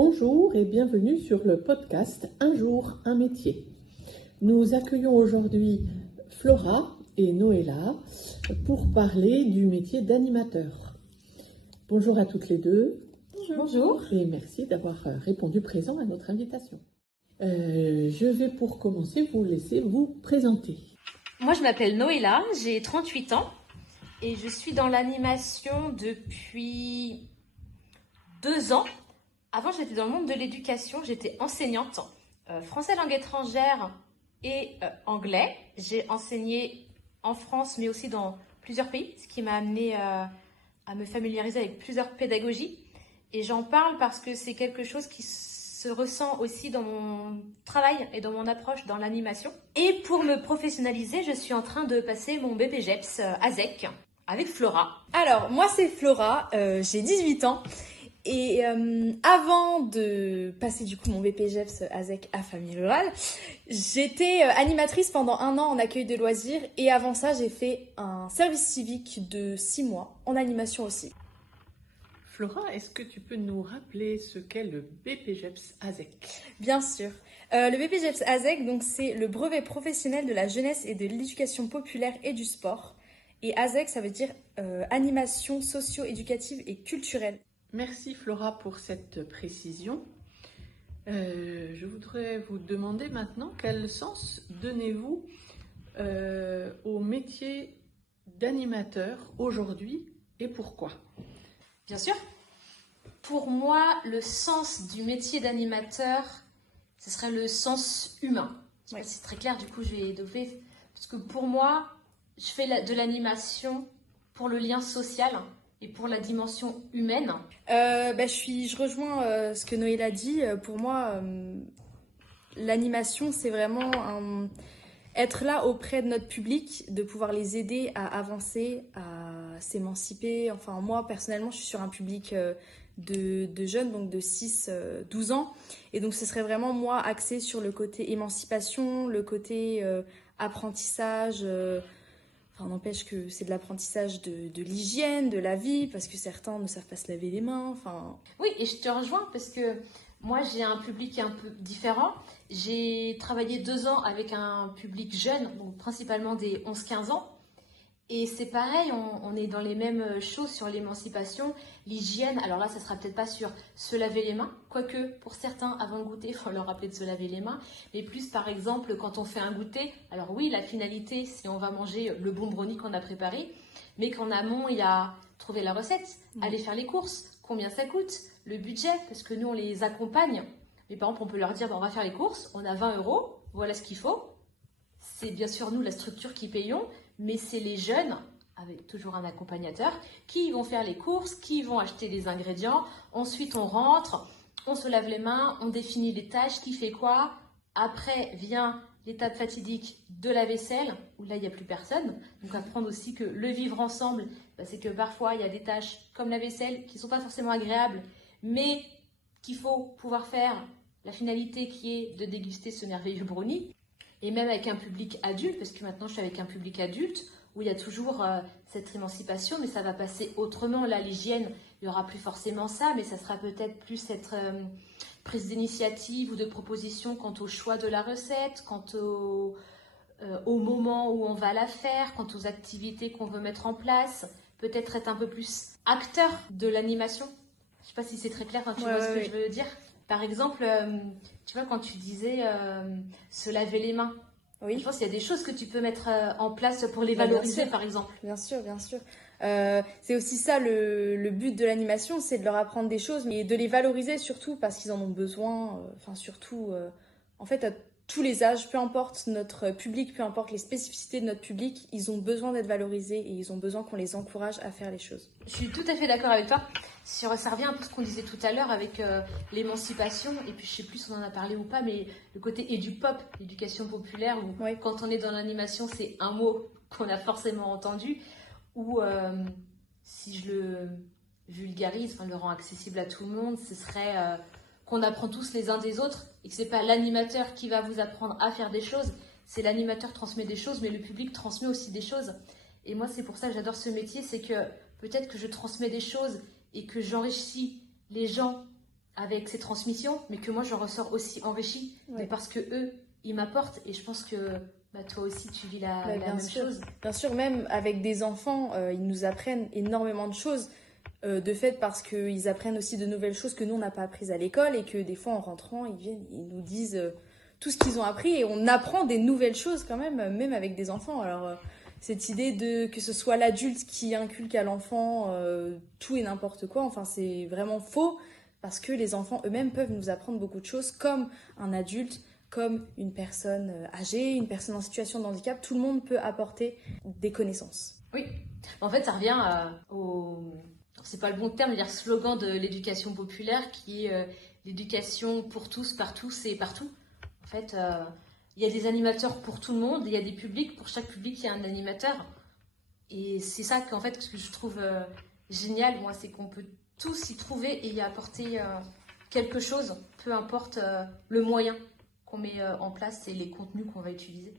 Bonjour et bienvenue sur le podcast Un jour, un métier. Nous accueillons aujourd'hui Flora et Noëlla pour parler du métier d'animateur. Bonjour à toutes les deux. Bonjour. Et merci d'avoir répondu présent à notre invitation. Je vais pour commencer vous laisser vous présenter. Moi je m'appelle Noëlla, j'ai 38 ans et je suis dans l'animation depuis 2 ans. Avant j'étais dans le monde de l'éducation, j'étais enseignante français langue étrangère et anglais. J'ai enseigné en France mais aussi dans plusieurs pays, ce qui m'a amené à me familiariser avec plusieurs pédagogies. Et j'en parle parce que c'est quelque chose qui se ressent aussi dans mon travail et dans mon approche dans l'animation. Et pour me professionnaliser, je suis en train de passer mon BPJEPS ASEC avec Flora. Alors, moi c'est Flora, j'ai 18 ans. Et avant de passer du coup mon BPJEPS ASEC à famille rurale, j'étais animatrice pendant 1 an en accueil de loisirs. Et avant ça, j'ai fait un service civique de 6 mois en animation aussi. Flora, est-ce que tu peux nous rappeler ce qu'est le BPJEPS ASEC ? Bien sûr. Le BPJEPS ASEC, donc, c'est le brevet professionnel de la jeunesse et de l'éducation populaire et du sport. Et ASEC, ça veut dire animation socio-éducative et culturelle. Merci Flora pour cette précision. Je voudrais vous demander maintenant quel sens donnez-vous au métier d'animateur aujourd'hui et pourquoi ? Bien sûr. Pour moi, le sens du métier d'animateur, ce serait le sens humain. Je sais pas si c'est très clair, du coup je vais étoffer. Parce que pour moi, je fais de l'animation pour le lien social et pour la dimension humaine. Je rejoins ce que Noëlla a dit. Pour moi, l'animation, c'est vraiment être là auprès de notre public, de pouvoir les aider à avancer, à s'émanciper. Enfin, moi, personnellement, je suis sur un public de jeunes, donc de 6-12 ans. Et donc, ce serait vraiment, moi, axé sur le côté émancipation, le côté apprentissage. N'empêche que c'est de l'apprentissage de l'hygiène, de la vie, parce que certains ne savent pas se laver les mains. Oui, et je te rejoins parce que moi, j'ai un public un peu différent. J'ai travaillé 2 ans avec un public jeune, donc principalement des 11-15 ans. Et c'est pareil, on est dans les mêmes choses sur l'émancipation, l'hygiène. Alors là, ça sera peut-être pas sur se laver les mains, quoique pour certains, avant le goûter, il faut leur rappeler de se laver les mains. Mais plus, par exemple, quand on fait un goûter, alors oui, la finalité, c'est on va manger le bon brownie qu'on a préparé, mais qu'en amont, il y a trouver la recette, aller faire les courses, combien ça coûte, le budget, parce que nous, on les accompagne. Mais par exemple, on peut leur dire, on va faire les courses, on a 20 €, voilà ce qu'il faut. C'est bien sûr nous, la structure, qui payons, mais c'est les jeunes, avec toujours un accompagnateur, qui vont faire les courses, qui vont acheter les ingrédients. Ensuite, on rentre, on se lave les mains, on définit les tâches, qui fait quoi. Après vient l'étape fatidique de la vaisselle, où là, il n'y a plus personne. Donc, apprendre aussi que le vivre ensemble, c'est que parfois, il y a des tâches comme la vaisselle qui ne sont pas forcément agréables, mais qu'il faut pouvoir faire. La finalité qui est de déguster ce merveilleux brownie. Et même avec un public adulte, parce que maintenant je suis avec un public adulte, où il y a toujours cette émancipation, mais ça va passer autrement. Là, l'hygiène, il n'y aura plus forcément ça, mais ça sera peut-être plus cette prise d'initiative ou de proposition quant au choix de la recette, quant au moment où on va la faire, quant aux activités qu'on veut mettre en place, peut-être être un peu plus acteur de l'animation. Je ne sais pas si c'est très clair quand tu vois ce que je veux dire. Par exemple, tu vois, quand tu disais se laver les mains, je pense qu'il y a des choses que tu peux mettre en place pour les valoriser, par exemple. Bien sûr. C'est aussi ça le but de l'animation, c'est de leur apprendre des choses, mais de les valoriser surtout parce qu'ils en ont besoin. En fait, à tous les âges, peu importe notre public, peu importe les spécificités de notre public, ils ont besoin d'être valorisés et ils ont besoin qu'on les encourage à faire les choses. Je suis tout à fait d'accord avec toi. Ça revient un peu à ce qu'on disait tout à l'heure avec l'émancipation, et puis je sais plus si on en a parlé ou pas, mais le côté édu-pop, l'éducation populaire, où quand on est dans l'animation, c'est un mot qu'on a forcément entendu, ou si je le vulgarise, le rend accessible à tout le monde, ce serait qu'on apprend tous les uns des autres, et que c'est pas l'animateur qui va vous apprendre à faire des choses, c'est l'animateur transmet des choses, mais le public transmet aussi des choses. Et moi, c'est pour ça que j'adore ce métier, c'est que peut-être que je transmets des choses et que j'enrichis les gens avec ces transmissions, mais que moi je ressors aussi enrichie, Ouais. mais parce que eux, ils m'apportent, et je pense que toi aussi tu vis la Bien même sûr. chose. Bien sûr, même avec des enfants, ils nous apprennent énormément de choses. De fait, parce qu'ils apprennent aussi de nouvelles choses que nous, on n'a pas apprises à l'école et que des fois, en rentrant, ils viennent, ils nous disent tout ce qu'ils ont appris et on apprend des nouvelles choses quand même avec des enfants. Alors, cette idée de que ce soit l'adulte qui inculque à l'enfant tout et n'importe quoi, enfin, c'est vraiment faux parce que les enfants eux-mêmes peuvent nous apprendre beaucoup de choses comme un adulte, comme une personne âgée, une personne en situation de handicap. Tout le monde peut apporter des connaissances. Oui, en fait ça revient au... C'est pas le bon terme, dire slogan de l'éducation populaire qui est l'éducation pour tous, par tous et partout. En fait, il y a des animateurs pour tout le monde, il y a des publics, pour chaque public il y a un animateur. Et c'est ça qu'en fait, ce que je trouve génial, moi, c'est qu'on peut tous y trouver et y apporter quelque chose, peu importe le moyen qu'on met en place et les contenus qu'on va utiliser.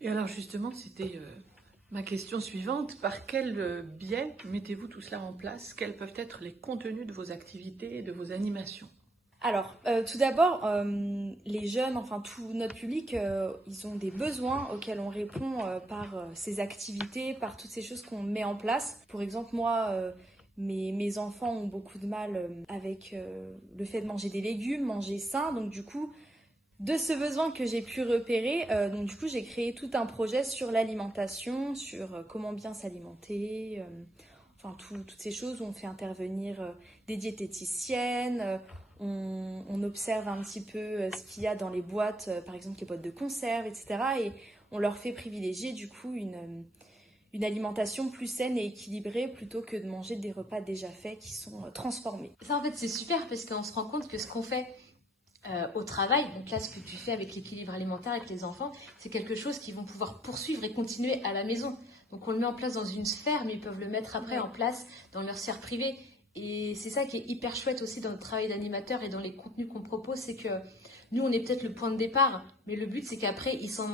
Et alors justement, c'était ma question suivante. Par quel biais mettez-vous tout cela en place? Quels peuvent être les contenus de vos activités et de vos animations? Alors, tout d'abord, les jeunes, enfin tout notre public, ils ont des besoins auxquels on répond par ces activités, par toutes ces choses qu'on met en place. Pour exemple, moi, mes enfants ont beaucoup de mal avec le fait de manger des légumes, manger sain. Donc du coup, de ce besoin que j'ai pu repérer, donc du coup, j'ai créé tout un projet sur l'alimentation, sur comment bien s'alimenter, enfin toutes ces choses où on fait intervenir des diététiciennes. On observe un petit peu ce qu'il y a dans les boîtes, par exemple les boîtes de conserve, etc. Et on leur fait privilégier du coup une alimentation plus saine et équilibrée plutôt que de manger des repas déjà faits qui sont transformés. Ça, en fait, c'est super parce qu'on se rend compte que ce qu'on fait au travail, donc là, ce que tu fais avec l'équilibre alimentaire avec les enfants, c'est quelque chose qu'ils vont pouvoir poursuivre et continuer à la maison. Donc on le met en place dans une sphère, mais ils peuvent le mettre après en place dans leur sphère privée. Et c'est ça qui est hyper chouette aussi dans notre travail d'animateur et dans les contenus qu'on propose, c'est que nous, on est peut-être le point de départ, mais le but, c'est qu'après, ils s'en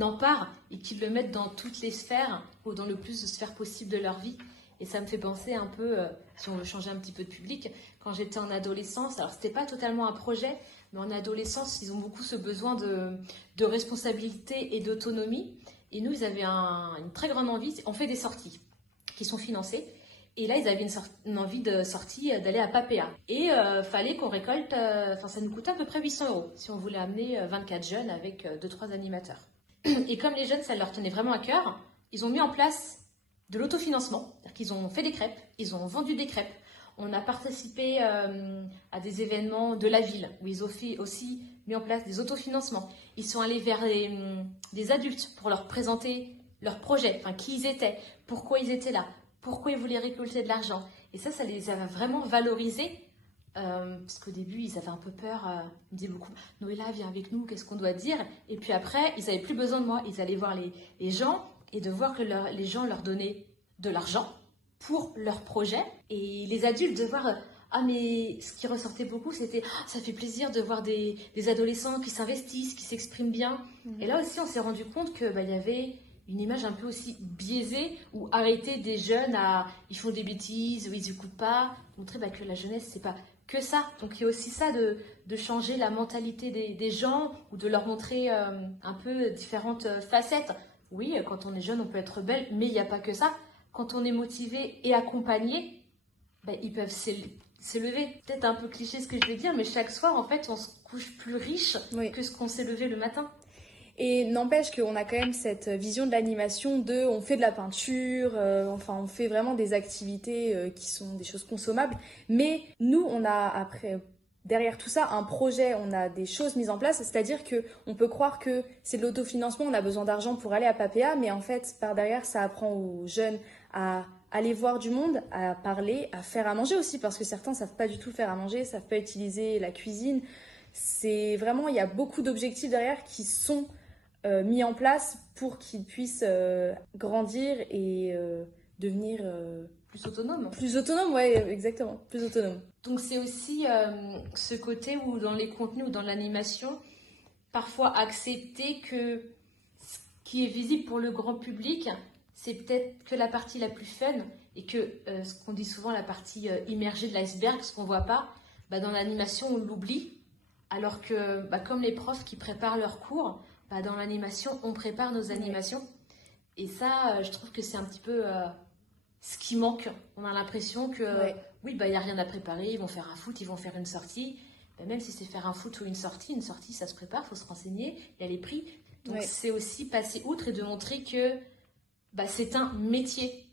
emparent et qu'ils le mettent dans toutes les sphères ou dans le plus de sphères possibles de leur vie. Et ça me fait penser un peu, si on veut changer un petit peu de public, quand j'étais en adolescence, alors c'était pas totalement un projet, mais en adolescence, ils ont beaucoup ce besoin de responsabilité et d'autonomie. Et nous, ils avaient une très grande envie, on fait des sorties qui sont financées. Et là, ils avaient une envie de sortie, d'aller à Papéa. Et fallait qu'on récolte, ça nous coûtait à peu près 800 € si on voulait amener 24 jeunes avec 2-3 animateurs. Et comme les jeunes, ça leur tenait vraiment à cœur, ils ont mis en place de l'autofinancement. C'est-à-dire qu'ils ont fait des crêpes, ils ont vendu des crêpes. On a participé à des événements de la ville où ils ont aussi mis en place des autofinancements. Ils sont allés vers des adultes pour leur présenter leur projet, enfin qui ils étaient, pourquoi ils étaient là, pourquoi ils voulaient récolter de l'argent. Et ça les a vraiment valorisés. Parce qu'au début, ils avaient un peu peur. Ils me disaient beaucoup, Noëlla, viens avec nous, qu'est-ce qu'on doit dire? Et puis après, ils n'avaient plus besoin de moi. Ils allaient voir les gens et de voir que les gens leur donnaient de l'argent pour leur projet. Et les adultes de voir... Ah, mais ce qui ressortait beaucoup, c'était ça fait plaisir de voir des adolescents qui s'investissent, qui s'expriment bien. Et là aussi, on s'est rendu compte qu'il y avait une image un peu aussi biaisée ou arrêter des jeunes ils font des bêtises ou ils n'écoutent pas. Montrer que la jeunesse, c'est pas que ça. Donc il y a aussi ça de changer la mentalité des gens ou de leur montrer un peu différentes facettes. Oui, quand on est jeune, on peut être belle, mais il n'y a pas que ça. Quand on est motivé et accompagné, ils peuvent s'élever. Peut-être un peu cliché ce que je vais dire, mais chaque soir, en fait, on se couche plus riche que ce qu'on s'est levé le matin. Et n'empêche qu'on a quand même cette vision de l'animation on fait de la peinture, on fait vraiment des activités qui sont des choses consommables. Mais nous, on a après... Derrière tout ça, un projet, on a des choses mises en place, c'est-à-dire qu'on peut croire que c'est de l'autofinancement, on a besoin d'argent pour aller à Papéa, mais en fait, par derrière, ça apprend aux jeunes à aller voir du monde, à parler, à faire à manger aussi, parce que certains ne savent pas du tout faire à manger, ne savent pas utiliser la cuisine. C'est vraiment, il y a beaucoup d'objectifs derrière qui sont mis en place pour qu'ils puissent grandir et devenir... plus autonome. Plus autonome, ouais, exactement, plus autonome. Donc c'est aussi ce côté où dans les contenus ou dans l'animation, parfois accepter que ce qui est visible pour le grand public, c'est peut-être que la partie la plus fun et que ce qu'on dit souvent, la partie immergée de l'iceberg, ce qu'on voit pas, dans l'animation, on l'oublie. Alors que, comme les profs qui préparent leurs cours, dans l'animation, on prépare nos animations. Et ça, je trouve que c'est un petit peu ce qui manque. On a l'impression que, il n'y a rien à préparer. Ils vont faire un foot, ils vont faire une sortie. Même si c'est faire un foot ou une sortie, ça se prépare, il faut se renseigner, il y a les prix. Donc, c'est aussi passer outre et de montrer que c'est un métier.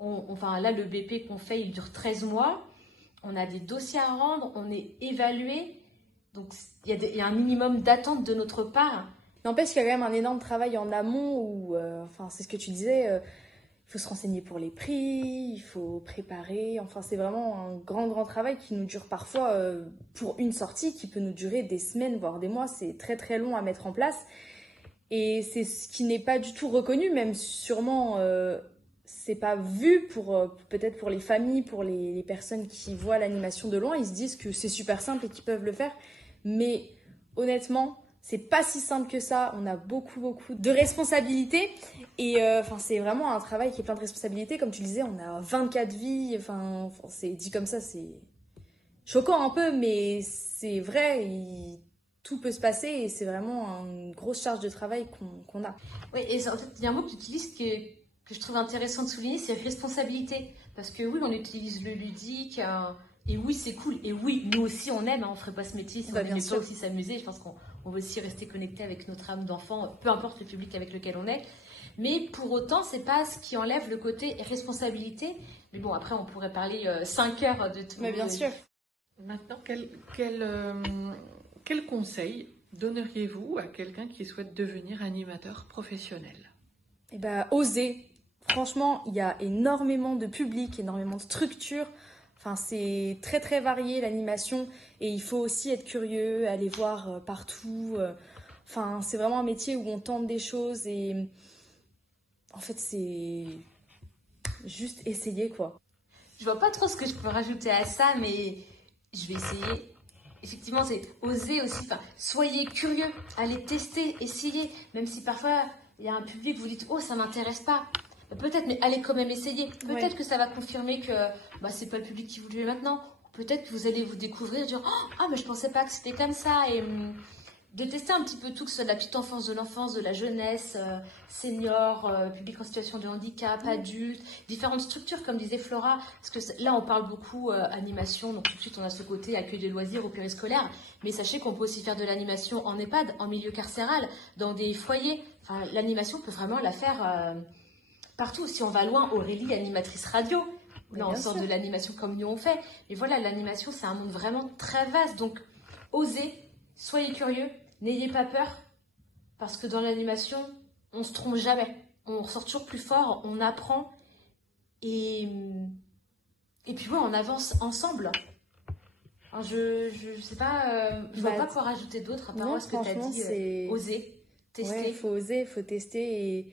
Là, le BP qu'on fait, il dure 13 mois. On a des dossiers à rendre, on est évalué. Donc, il y a un minimum d'attente de notre part. N'empêche qu'il y a quand même un énorme travail en amont où, c'est ce que tu disais, il faut se renseigner pour les prix, il faut préparer. C'est vraiment un grand travail qui nous dure parfois, pour une sortie, qui peut nous durer des semaines, voire des mois. C'est très très long à mettre en place. Et c'est ce qui n'est pas du tout reconnu, même sûrement, c'est pas vu peut-être pour les familles, pour les personnes qui voient l'animation de loin. Ils se disent que c'est super simple et qu'ils peuvent le faire. Mais honnêtement, c'est pas si simple que ça. On a beaucoup de responsabilités. Et c'est vraiment un travail qui est plein de responsabilités. Comme tu le disais, on a 24 vies. C'est dit comme ça, c'est choquant un peu, mais c'est vrai. Tout peut se passer et c'est vraiment une grosse charge de travail qu'on a. Oui, et en fait, il y a un mot que tu utilises que je trouve intéressant de souligner, c'est responsabilité. Parce que oui, on utilise le ludique, et oui, c'est cool. Et oui, nous aussi, on aime, on ne ferait pas ce métier si on n'aimait pas aussi s'amuser. Je pense qu'on veut aussi rester connecté avec notre âme d'enfant, peu importe le public avec lequel on est. Mais pour autant, c'est pas ce qui enlève le côté responsabilité. Mais bon, après, on pourrait parler 5 heures de tout. Mais bien sûr. Maintenant, quel conseil donneriez-vous à quelqu'un qui souhaite devenir animateur professionnel? Oser. Franchement, il y a énormément de publics, énormément de structures. C'est très très varié l'animation et il faut aussi être curieux, aller voir partout. C'est vraiment un métier où on tente des choses et en fait c'est juste essayer quoi. Je vois pas trop ce que je peux rajouter à ça, mais je vais essayer. Effectivement, c'est oser aussi. Soyez curieux, allez tester, essayez. Même si parfois il y a un public, vous dites, oh, ça m'intéresse pas. Peut-être, mais allez quand même essayer. Peut-être que ça va confirmer que c'est pas le public qui vous le veut maintenant. Peut-être que vous allez vous découvrir, dire, mais je pensais pas que c'était comme ça. Et de tester un petit peu tout, que ce soit de la petite enfance, de l'enfance, de la jeunesse, senior, public en situation de handicap, adulte, différentes structures, comme disait Flora. Parce que là, on parle beaucoup animation, donc tout de suite, on a ce côté accueil de loisirs au périscolaire. Mais sachez qu'on peut aussi faire de l'animation en EHPAD, en milieu carcéral, dans des foyers. L'animation, on peut vraiment la faire partout. Si on va loin, Aurélie, animatrice radio. Là, on sort de l'animation comme nous on fait. Mais voilà, l'animation, c'est un monde vraiment très vaste. Donc, osez, soyez curieux, n'ayez pas peur. Parce que dans l'animation, on ne se trompe jamais. On ressort toujours plus fort, on apprend. Et puis, on avance ensemble. Alors, je sais pas, je ne vois pas quoi rajouter d'autre à part ce que tu as dit. Oser, tester. Il faut oser, il faut tester et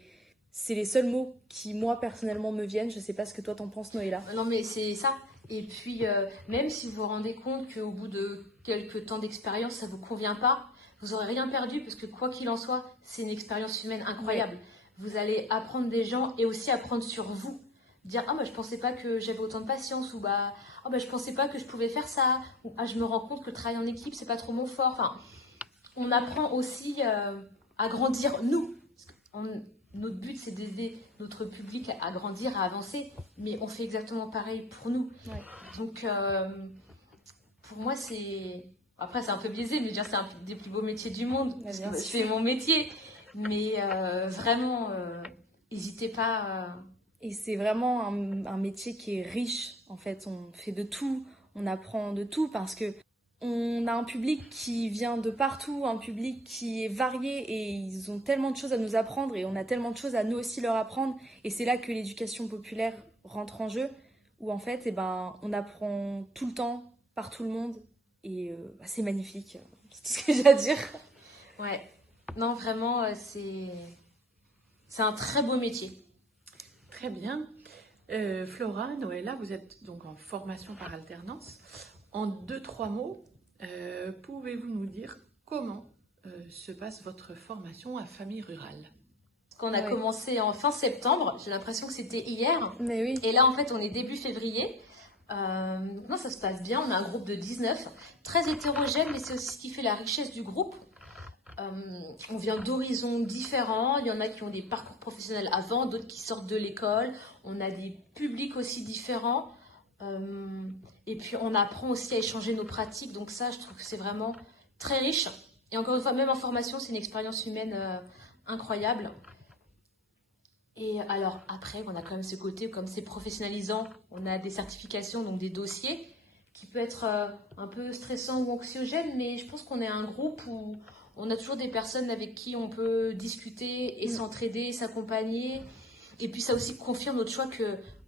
c'est les seuls mots qui, moi, personnellement, me viennent. Je ne sais pas ce que toi, t'en penses, Noéla. Non, mais c'est ça. Et puis, même si vous vous rendez compte qu'au bout de quelques temps d'expérience, ça ne vous convient pas, vous n'aurez rien perdu parce que quoi qu'il en soit, c'est une expérience humaine incroyable. Vous allez apprendre des gens et aussi apprendre sur vous. Dire, je ne pensais pas que j'avais autant de patience ou je ne pensais pas que je pouvais faire ça. Ou je me rends compte que le travail en équipe, c'est pas trop mon fort. On apprend aussi à grandir, nous. Notre but, c'est d'aider notre public à grandir, à avancer, mais on fait exactement pareil pour nous. Donc, pour moi, c'est... Après, c'est un peu biaisé, mais c'est un des plus beaux métiers du monde. Parce que je fais mon métier. Mais vraiment, n'hésitez pas. Et c'est vraiment un métier qui est riche, en fait. On fait de tout, on apprend de tout, parce que on a un public qui vient de partout, un public qui est varié et ils ont tellement de choses à nous apprendre et on a tellement de choses à nous aussi leur apprendre. Et c'est là que l'éducation populaire rentre en jeu, où en fait, on apprend tout le temps, par tout le monde et c'est magnifique. C'est tout ce que j'ai à dire. Ouais, non, vraiment, c'est un très beau métier. Très bien. Flora, Noéla, vous êtes donc en formation par alternance. En 2-3 mots, pouvez-vous nous dire comment se passe votre formation à Famille Rurale? Qu'on a commencé en fin septembre, j'ai l'impression que c'était hier. Mais oui. Et là, en fait, on est début février. Non, ça se passe bien. On a un groupe de 19, très hétérogène, mais c'est aussi ce qui fait la richesse du groupe. On vient d'horizons différents. Il y en a qui ont des parcours professionnels avant, d'autres qui sortent de l'école. On a des publics aussi différents. Et puis, on apprend aussi à échanger nos pratiques. Donc ça, je trouve que c'est vraiment très riche. Et encore une fois, même en formation, c'est une expérience humaine incroyable. Et alors, après, on a quand même ce côté, comme c'est professionnalisant, on a des certifications, donc des dossiers, qui peut être un peu stressant ou anxiogène, mais je pense qu'on est un groupe où on a toujours des personnes avec qui on peut discuter et s'entraider, s'accompagner. Et puis ça aussi confirme notre choix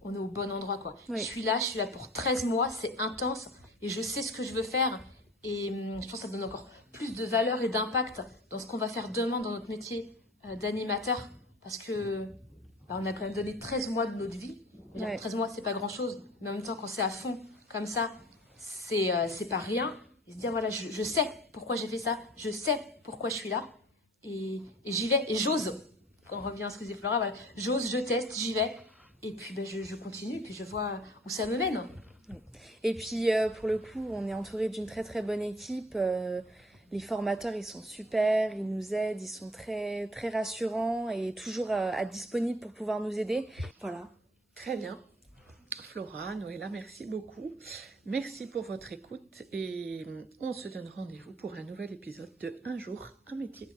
qu'on est au bon endroit, quoi. Oui. Je suis là pour 13 mois, c'est intense, et je sais ce que je veux faire. Et je pense que ça donne encore plus de valeur et d'impact dans ce qu'on va faire demain dans notre métier d'animateur. Parce que on a quand même donné 13 mois de notre vie. Ouais. 13 mois, c'est pas grand-chose. Mais en même temps, quand c'est à fond, comme ça, c'est pas rien. Et se dire, voilà, je sais pourquoi j'ai fait ça. Je sais pourquoi je suis là. Et j'y vais. Et j'ose. Quand on revient à ce que disait Flora, voilà, j'ose, je teste, j'y vais. Et puis, je continue. Et puis, je vois où ça me mène. Et puis, pour le coup, on est entouré d'une très très bonne équipe. Les formateurs, ils sont super, ils nous aident, ils sont très, très rassurants et toujours disponibles pour pouvoir nous aider. Voilà. Très bien. Flora, Noëlla, merci beaucoup. Merci pour votre écoute et on se donne rendez-vous pour un nouvel épisode de Un jour, un métier.